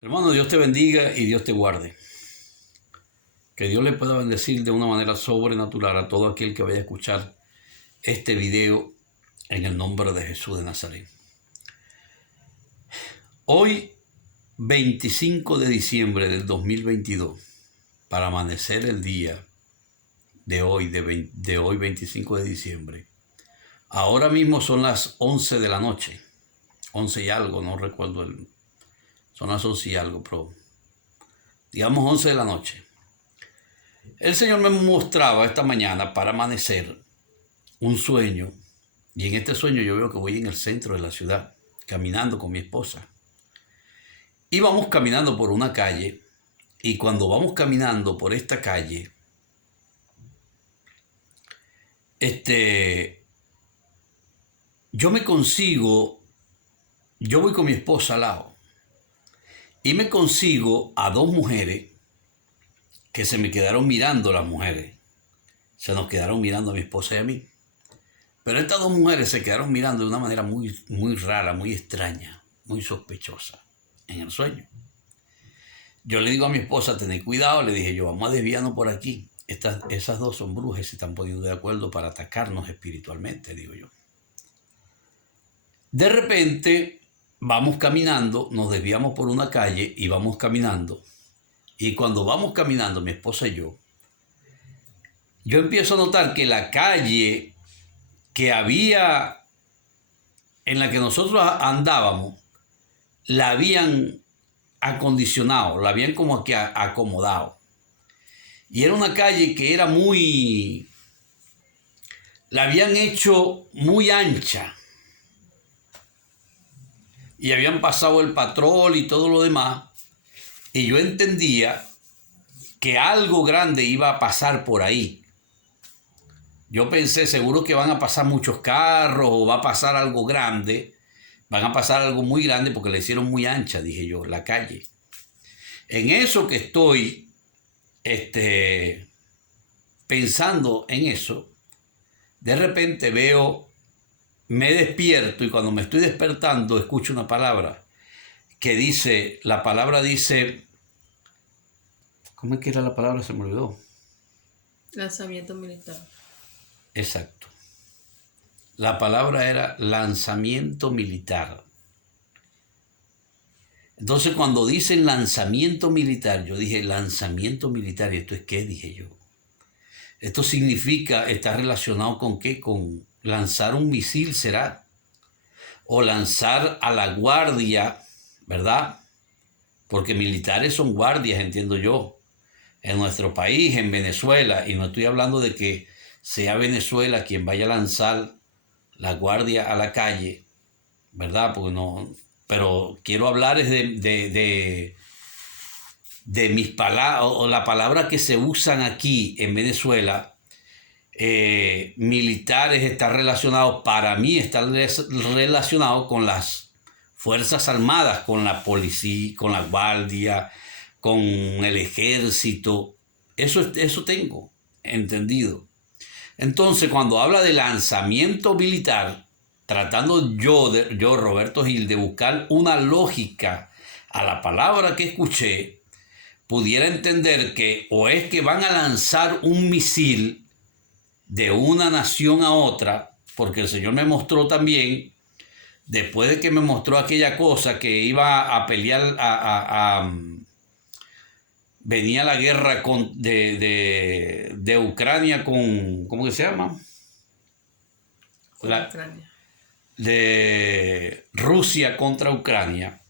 Hermano, Dios te bendiga y Dios te guarde. Que Dios le pueda bendecir de una manera sobrenatural a todo aquel que vaya a escuchar este video en el nombre de Jesús de Nazaret. Hoy, 25 de diciembre del 2022, para amanecer el día de hoy, de hoy 25 de diciembre, ahora mismo son las 11 de la noche, 11 y algo, no recuerdo son las 11 y algo, pero digamos 11 de la noche. El Señor me mostraba esta mañana para amanecer un sueño, y en este sueño yo veo que voy en el centro de la ciudad, caminando con mi esposa. Y vamos caminando por una calle, y cuando vamos caminando por esta calle, yo voy con mi esposa al lado, y me consigo a dos mujeres que se me quedaron mirando. Las mujeres se nos quedaron mirando a mi esposa y a mí. Pero estas dos mujeres se quedaron mirando de una manera muy, muy rara, muy extraña, muy sospechosa en el sueño. Yo le digo a mi esposa, tened cuidado, le dije yo, vamos a desviarnos por aquí. Esas dos son brujas y se están poniendo de acuerdo para atacarnos espiritualmente, digo yo. De repente vamos caminando, nos desviamos por una calle y vamos caminando. Y cuando vamos caminando, mi esposa y yo empiezo a notar que la calle que había, en la que nosotros andábamos, la habían acondicionado, la habían como que acomodado. Y era una calle que era la habían hecho muy ancha. Y habían pasado el patrón y todo lo demás. Y yo entendía que algo grande iba a pasar por ahí. Yo pensé, seguro que van a pasar muchos carros o va a pasar algo grande. Van a pasar algo muy grande porque la hicieron muy ancha, dije yo, la calle. En eso que estoy pensando en eso, de repente me despierto y cuando me estoy despertando escucho una palabra que dice, la palabra dice, ¿cómo es que era la palabra? Se me olvidó. Lanzamiento militar. Exacto. La palabra era lanzamiento militar. Entonces cuando dicen lanzamiento militar, yo dije lanzamiento militar, ¿y esto es qué? Dije yo. Esto significa, está relacionado con qué, con lanzar un misil, ¿será? O lanzar a la guardia, ¿verdad? Porque militares son guardias, entiendo yo, en nuestro país, en Venezuela, y no estoy hablando de que sea Venezuela quien vaya a lanzar la guardia a la calle, ¿verdad? Porque no, pero quiero hablar es de mis palabras, o la palabra que se usan aquí en Venezuela. Militares está relacionado, para mí está relacionado con las Fuerzas Armadas, con la policía, con la guardia, con el ejército. Eso tengo entendido. Entonces, cuando habla de lanzamiento militar, tratando yo, Roberto Gil, de buscar una lógica a la palabra que escuché, pudiera entender que o es que van a lanzar un misil de una nación a otra, porque el Señor me mostró también, después de que me mostró aquella cosa que iba a pelear, venía la guerra de Ucrania con, ¿cómo que se llama? Ucrania. De Rusia contra Ucrania,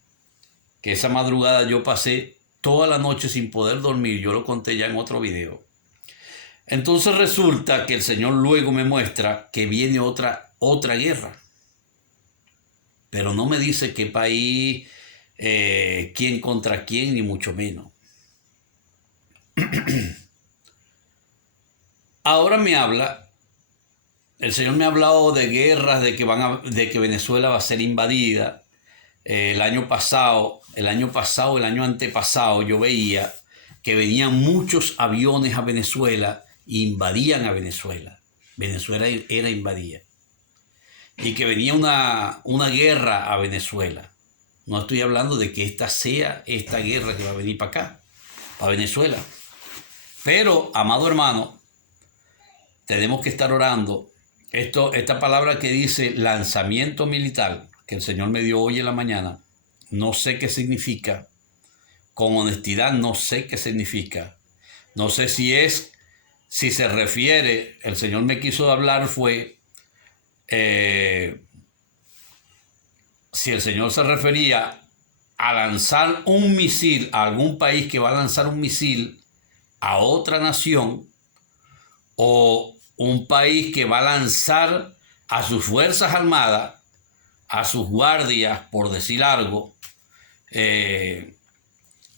que esa madrugada yo pasé toda la noche sin poder dormir, yo lo conté ya en otro video. Entonces resulta que el Señor luego me muestra que viene otra guerra. Pero no me dice qué país, quién contra quién, ni mucho menos. Ahora el Señor me ha hablado de guerras, de que Venezuela va a ser invadida. El año antepasado, yo veía que venían muchos aviones a Venezuela e invadían a Venezuela. Venezuela era invadida. Y que venía una guerra a Venezuela. No estoy hablando de que esta sea esta guerra que va a venir para acá, para Venezuela. Pero, amado hermano, tenemos que estar orando. Esta palabra que dice lanzamiento militar, que el Señor me dio hoy en la mañana, no sé qué significa. Con honestidad no sé qué significa. No sé si se refiere, el Señor me quiso hablar fue, si el Señor se refería a lanzar un misil a algún país que va a lanzar un misil a otra nación, o un país que va a lanzar a sus fuerzas armadas, a sus guardias, por decir algo,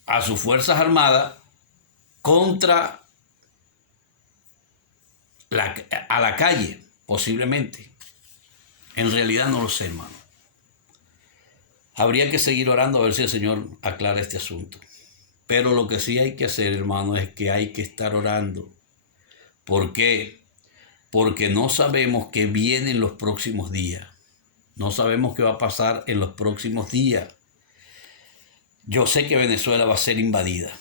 a sus fuerzas armadas contra a la calle, posiblemente. En realidad no lo sé, hermano. Habría que seguir orando a ver si el Señor aclara este asunto. Pero lo que sí hay que hacer, hermano, es que hay que estar orando. ¿Por qué? Porque no sabemos qué viene en los próximos días. No sabemos qué va a pasar en los próximos días. Yo sé que Venezuela va a ser invadida.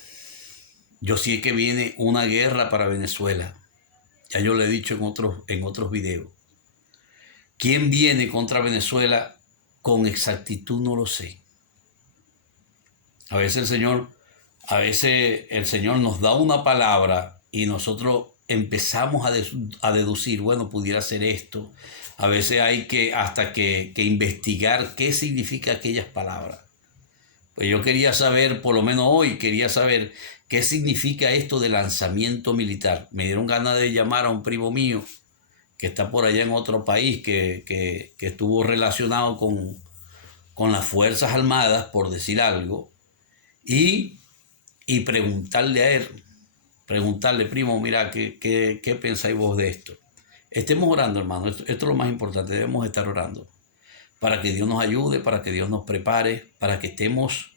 Yo sé que viene una guerra para Venezuela. Ya yo lo he dicho en otros videos. ¿Quién viene contra Venezuela? Con exactitud no lo sé. A veces el Señor nos da una palabra y nosotros empezamos a deducir, bueno, pudiera ser esto. A veces hay que investigar qué significa aquellas palabras. Pues yo quería saber, por lo menos hoy, quería saber qué significa esto de lanzamiento militar. Me dieron ganas de llamar a un primo mío que está por allá en otro país, que estuvo relacionado con las Fuerzas Armadas, por decir algo, y preguntarle a él, primo, mira, ¿qué pensáis vos de esto? Estemos orando, hermano, esto es lo más importante, debemos estar orando, para que Dios nos ayude, para que Dios nos prepare, para que estemos,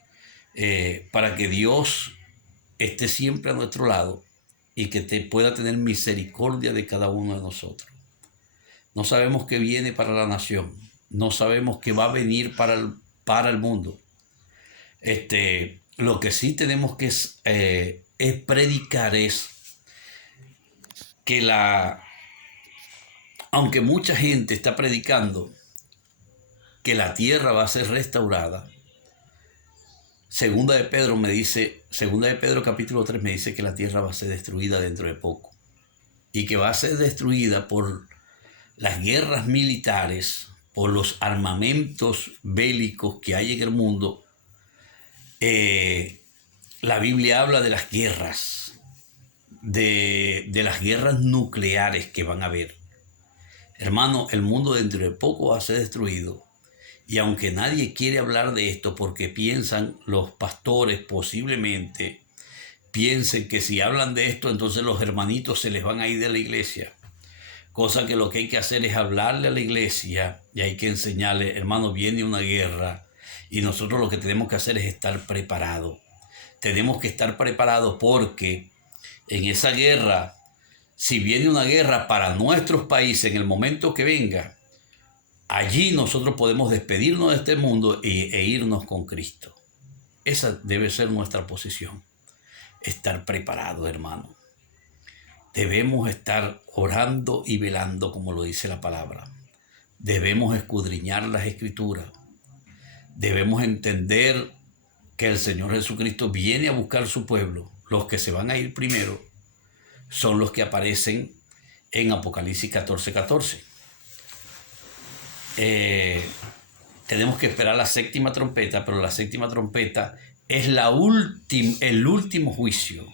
para que Dios esté siempre a nuestro lado y que pueda tener misericordia de cada uno de nosotros. No sabemos qué viene para la nación, no sabemos qué va a venir para el mundo. Lo que sí tenemos que es predicar es que aunque mucha gente está predicando que la tierra va a ser restaurada, Segunda de Pedro capítulo 3 me dice que la tierra va a ser destruida dentro de poco y que va a ser destruida por las guerras militares, por los armamentos bélicos que hay en el mundo. La Biblia habla de las guerras, de las guerras nucleares que van a haber. Hermano, el mundo dentro de poco va a ser destruido. Y aunque nadie quiere hablar de esto porque piensan, los pastores posiblemente piensen que si hablan de esto, entonces los hermanitos se les van a ir de la iglesia. Cosa que lo que hay que hacer es hablarle a la iglesia y hay que enseñarle, hermano, viene una guerra y nosotros lo que tenemos que hacer es estar preparados. Tenemos que estar preparados porque en esa guerra, si viene una guerra para nuestros países en el momento que venga, allí nosotros podemos despedirnos de este mundo e irnos con Cristo. Esa debe ser nuestra posición. Estar preparados, hermano. Debemos estar orando y velando, como lo dice la palabra. Debemos escudriñar las Escrituras. Debemos entender que el Señor Jesucristo viene a buscar su pueblo. Los que se van a ir primero son los que aparecen en Apocalipsis 14:14. Tenemos que esperar la séptima trompeta, pero la séptima trompeta es el último juicio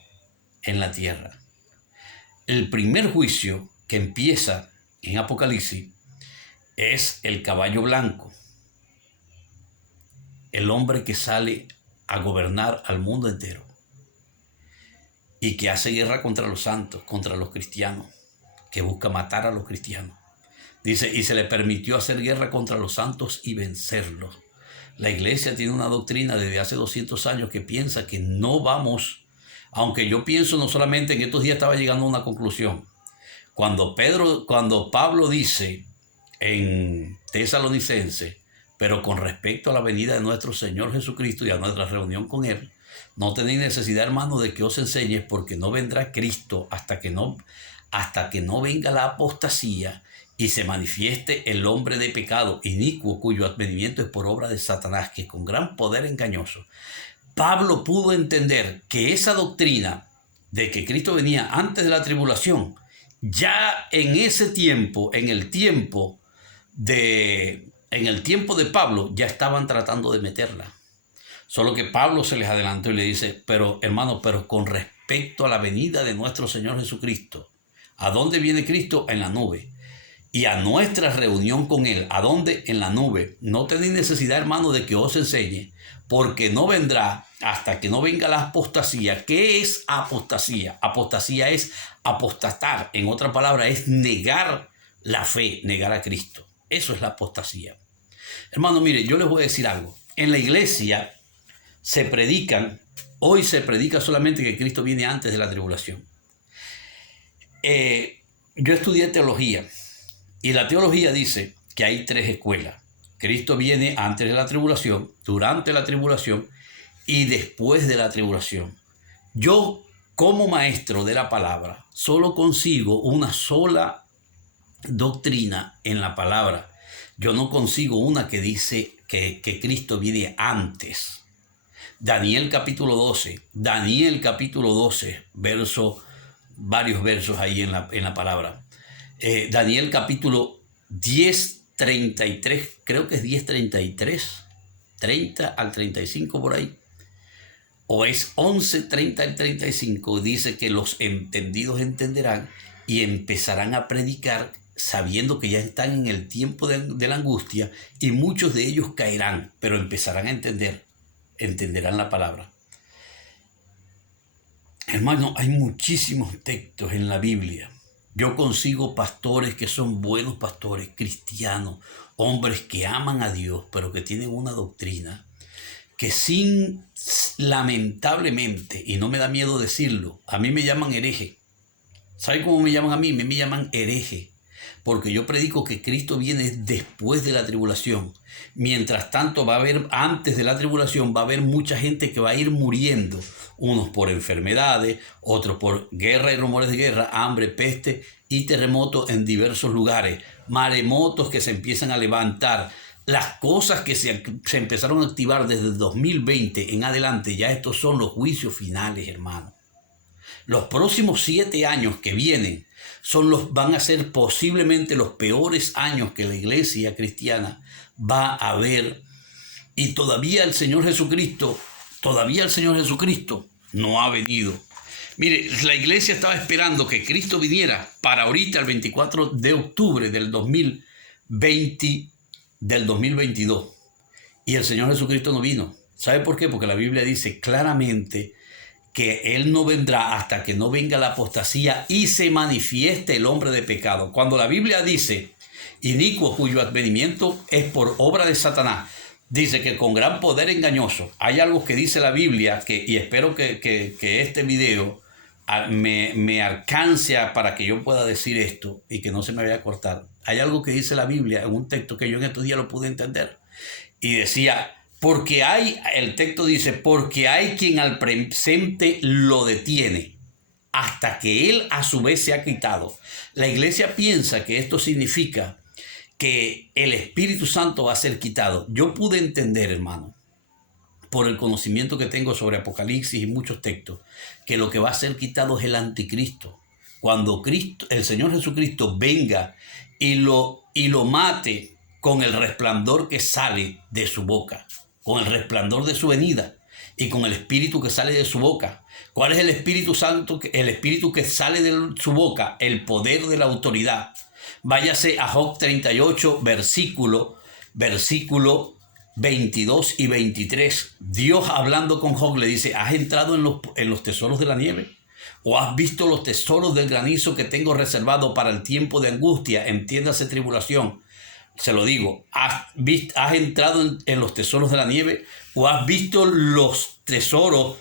en la tierra. El primer juicio que empieza en Apocalipsis es el caballo blanco, el hombre que sale a gobernar al mundo entero y que hace guerra contra los santos, contra los cristianos, que busca matar a los cristianos. Dice, y se le permitió hacer guerra contra los santos y vencerlos. La iglesia tiene una doctrina desde hace 200 años que piensa que no vamos, aunque yo pienso no solamente en estos días estaba llegando a una conclusión. Cuando Pablo dice en Tesalonicenses, pero con respecto a la venida de nuestro Señor Jesucristo y a nuestra reunión con Él, no tenéis necesidad, hermano, de que os enseñe, porque no vendrá Cristo hasta que no venga la apostasía y se manifieste el hombre de pecado inicuo, cuyo advenimiento es por obra de Satanás, que con gran poder engañoso. Pablo pudo entender que esa doctrina de que Cristo venía antes de la tribulación, ya en ese tiempo, en el tiempo de Pablo, ya estaban tratando de meterla. Solo que Pablo se les adelantó y le dice, pero hermano, pero con respecto a la venida de nuestro Señor Jesucristo, ¿a dónde viene Cristo? En la nube. Y a nuestra reunión con Él, ¿a dónde? En la nube. No tenéis necesidad, hermano, de que os enseñe, porque no vendrá hasta que no venga la apostasía. ¿Qué es apostasía? Apostasía es apostatar. En otra palabra, es negar la fe, negar a Cristo. Eso es la apostasía. Hermano, mire, yo les voy a decir algo. En la iglesia hoy se predica solamente que Cristo viene antes de la tribulación. Yo estudié teología y la teología dice que hay 3 escuelas. Cristo viene antes de la tribulación, durante la tribulación y después de la tribulación. Yo, como maestro de la palabra, solo consigo una sola doctrina en la palabra. Yo no consigo una que dice que Cristo viene antes. Daniel capítulo 12, varios versos ahí en la palabra. Daniel capítulo 10, 33, creo que es 10, 33, 30 al 35 por ahí. O es 11, 30 al 35, dice que los entendidos entenderán y empezarán a predicar sabiendo que ya están en el tiempo de la angustia, y muchos de ellos caerán, pero empezarán a entenderán la palabra. Hermano, hay muchísimos textos en la Biblia. Yo consigo pastores que son buenos pastores, cristianos, hombres que aman a Dios, pero que tienen una doctrina que lamentablemente, y no me da miedo decirlo, a mí me llaman hereje. ¿Sabe cómo me llaman a mí? Me llaman hereje, porque yo predico que Cristo viene después de la tribulación. Mientras tanto antes de la tribulación va a haber mucha gente que va a ir muriendo, unos por enfermedades, otros por guerra y rumores de guerra, hambre, peste y terremotos en diversos lugares, maremotos que se empiezan a levantar. Las cosas que se empezaron a activar desde el 2020 en adelante, ya estos son los juicios finales, hermano. Los próximos 7 años que vienen van a ser posiblemente los peores años que la iglesia cristiana va a ver. Y todavía el Señor Jesucristo no ha venido. Mire, la iglesia estaba esperando que Cristo viniera para ahorita, el 24 de octubre del 2022. Y el Señor Jesucristo no vino. ¿Sabe por qué? Porque la Biblia dice claramente que Él no vendrá hasta que no venga la apostasía y se manifieste el hombre de pecado. Cuando la Biblia dice inicuo, cuyo advenimiento es por obra de Satanás, dice que con gran poder engañoso. Hay algo que dice la Biblia, y espero que este video me alcance para que yo pueda decir esto y que no se me vaya a cortar. Hay algo que dice la Biblia en un texto que yo en estos días lo pude entender. Y decía, el texto dice, porque hay quien al presente lo detiene hasta que él a su vez se ha quitado. La iglesia piensa que esto significa que el Espíritu Santo va a ser quitado. Yo pude entender, hermano, por el conocimiento que tengo sobre Apocalipsis y muchos textos, que lo que va a ser quitado es el anticristo. Cuando el Señor Jesucristo venga y lo mate con el resplandor que sale de su boca, con el resplandor de su venida y con el espíritu que sale de su boca. ¿Cuál es el Espíritu Santo? El espíritu que sale de su boca, el poder de la autoridad. Váyase a Job 38, versículo 22 y 23. Dios hablando con Job le dice, ¿has entrado en los tesoros de la nieve? ¿O has visto los tesoros del granizo que tengo reservado para el tiempo de angustia? Entiéndase tribulación. Se lo digo, ¿has entrado en los tesoros de la nieve? ¿O has visto los tesoros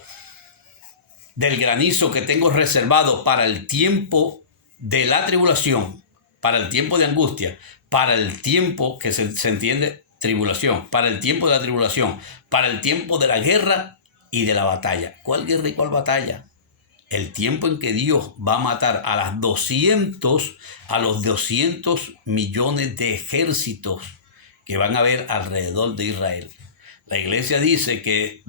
del granizo que tengo reservado para el tiempo de la tribulación, para el tiempo de angustia, para el tiempo que se entiende tribulación, para el tiempo de la tribulación, para el tiempo de la guerra y de la batalla. ¿Cuál guerra y cuál batalla? El tiempo en que Dios va a matar a los 200 millones de ejércitos que van a haber alrededor de Israel. La iglesia dice que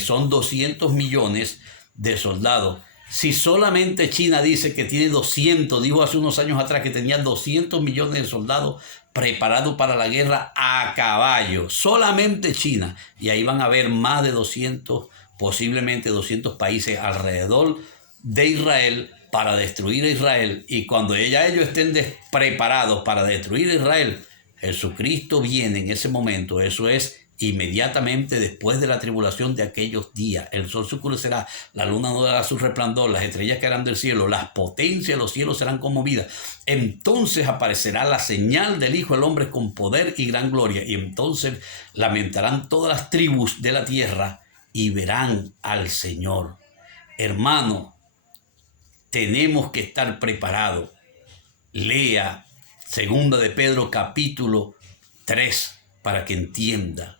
son 200 millones de soldados. Si solamente China dice que tiene 200, dijo hace unos años atrás que tenía 200 millones de soldados preparados para la guerra a caballo, solamente China, y ahí van a haber más de 200, posiblemente 200 países alrededor de Israel para destruir a Israel, y cuando ellos estén preparados para destruir a Israel, Jesucristo viene en ese momento. Eso es inmediatamente después de la tribulación de aquellos días. El sol se oscurecerá, la luna no dará su resplandor, las estrellas caerán del cielo, las potencias de los cielos serán conmovidas. Entonces aparecerá la señal del Hijo del Hombre con poder y gran gloria, y entonces lamentarán todas las tribus de la tierra y verán al Señor. Hermano, tenemos que estar preparados. Lea 2 de Pedro capítulo 3 para que entienda.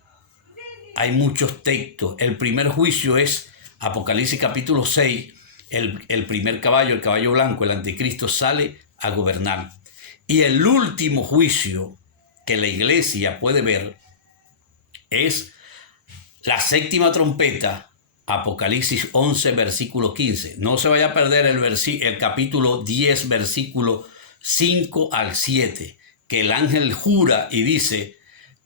Hay muchos textos. El primer juicio es Apocalipsis capítulo 6. El primer caballo, el caballo blanco, el anticristo, sale a gobernar. Y el último juicio que la iglesia puede ver es la séptima trompeta, Apocalipsis 11, versículo 15. No se vaya a perder el capítulo 10, versículo 5 al 7, que el ángel jura y dice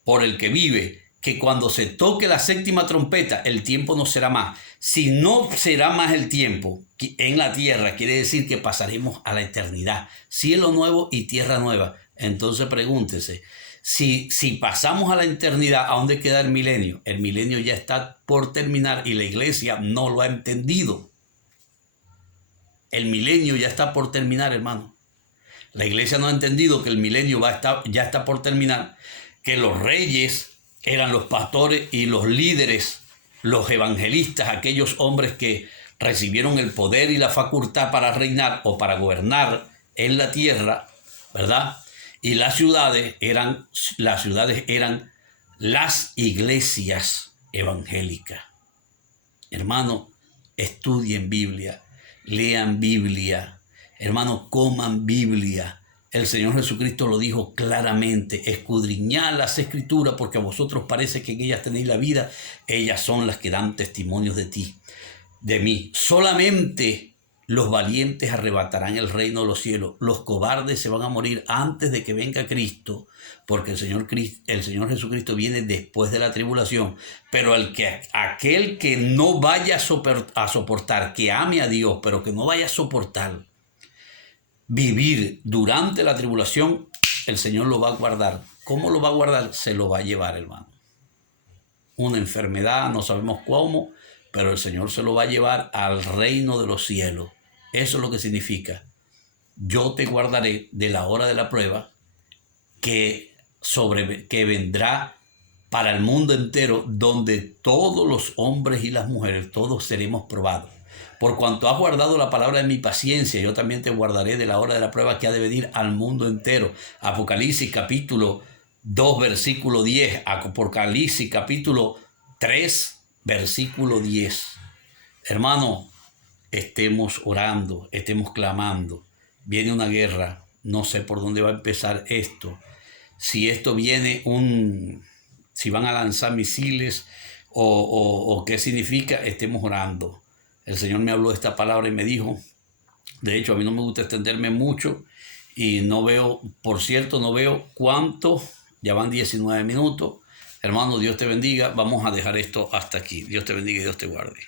por el que vive que cuando se toque la séptima trompeta el tiempo no será más. Si no será más el tiempo en la tierra, quiere decir que pasaremos a la eternidad, cielo nuevo y tierra nueva. Entonces pregúntese, si pasamos a la eternidad, ¿a dónde queda el milenio? El milenio ya está por terminar y la iglesia no lo ha entendido. El milenio ya está por terminar, hermano. La iglesia no ha entendido que el milenio ya está por terminar, que los reyes eran los pastores y los líderes, los evangelistas, aquellos hombres que recibieron el poder y la facultad para reinar o para gobernar en la tierra, ¿verdad? Y las ciudades eran las iglesias evangélicas. Hermano, estudien Biblia, lean Biblia, hermano, coman Biblia. El Señor Jesucristo lo dijo claramente: escudriñad las Escrituras, porque a vosotros parece que en ellas tenéis la vida. Ellas son las que dan testimonios de mí. Solamente los valientes arrebatarán el reino de los cielos. Los cobardes se van a morir antes de que venga Cristo, porque el Señor Jesucristo viene después de la tribulación. Pero aquel que no vaya a soportar, que ame a Dios, pero que no vaya a soportar vivir durante la tribulación, el Señor lo va a guardar. ¿Cómo lo va a guardar? Se lo va a llevar, hermano. Una enfermedad, no sabemos cómo, pero el Señor se lo va a llevar al reino de los cielos. Eso es lo que significa: yo te guardaré de la hora de la prueba que vendrá para el mundo entero, donde todos los hombres y las mujeres, todos seremos probados. Por cuanto has guardado la palabra de mi paciencia, yo también te guardaré de la hora de la prueba que ha de venir al mundo entero. Apocalipsis capítulo 2, versículo 10. Apocalipsis capítulo 3, versículo 10. Hermano, estemos orando, estemos clamando. Viene una guerra, no sé por dónde va a empezar esto. Si esto viene si van a lanzar misiles o qué significa, estemos orando. El Señor me habló de esta palabra y me dijo, de hecho a mí no me gusta extenderme mucho y no veo cuánto, ya van 19 minutos. Hermano, Dios te bendiga. Vamos a dejar esto hasta aquí. Dios te bendiga y Dios te guarde.